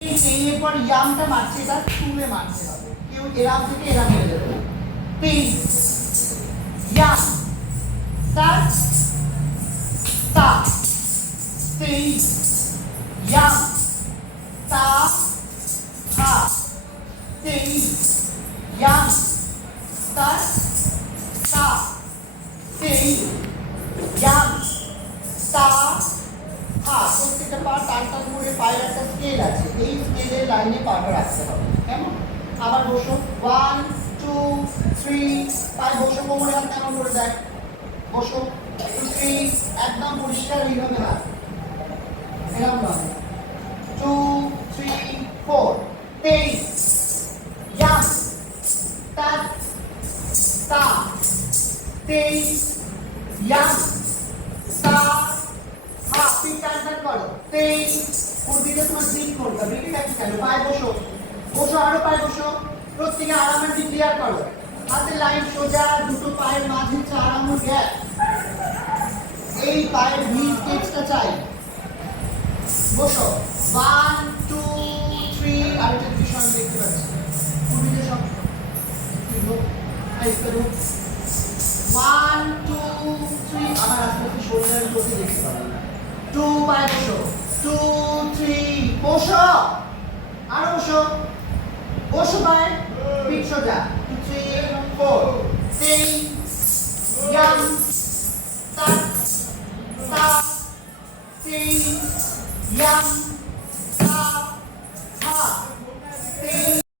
এই এরপর ইয়ামটা মারছে, এটা তুলে মারতে হবে, কেউ এরাম থেকে এরাম হয়ে যাবে। পেইস ইয়াম তার তা পেইস ইয়াম তা হা পেইস ইয়াম তার তা পেইস ইয়াম তা হা। প্রত্যেকটা পা টান করে পায়ের একটা স্কেল আছে, এই স্কেলের লাইনে পাটা রাখতে হবে। কেমন? আবার বসো, 1 2 3 পায়ে বসো, কোমরে হাত কেমন করে দেয়, বসো 2 3 একদম পরিষ্কার এইভাবে হাত এরকম ভাবে 2 3 4 পেইস ইয়াম তা তা পেইস ইয়াম তা হা। পিঠ টান করো, পেইস দিকে তোমার ক্লিক করতে হবে, ঠিক আছে? কেন পায়ে বসো, বসো আরো পায়ে বসো, প্রত্যেকে আরামে ক্লিয়ার করো, হাতের লাইন সোজা, দুটো পায়ের মাঝে হচ্ছে আরামের গ্যাপ, এই পায়ের নিচ কেজটা চাই। বসো 1 2 3 আর একটা বিষয় দেখতে পাচ্ছি পুরীতে সব টাইপ করো 1 2 3 আবার আস্তে আস্তে শোল্ডার করতে দেখতে পাবেন। 2 পায়ে বসো 2 3 বসো আরো বসো, বসো পায়ে পিঠ সোজা 2 3 4 3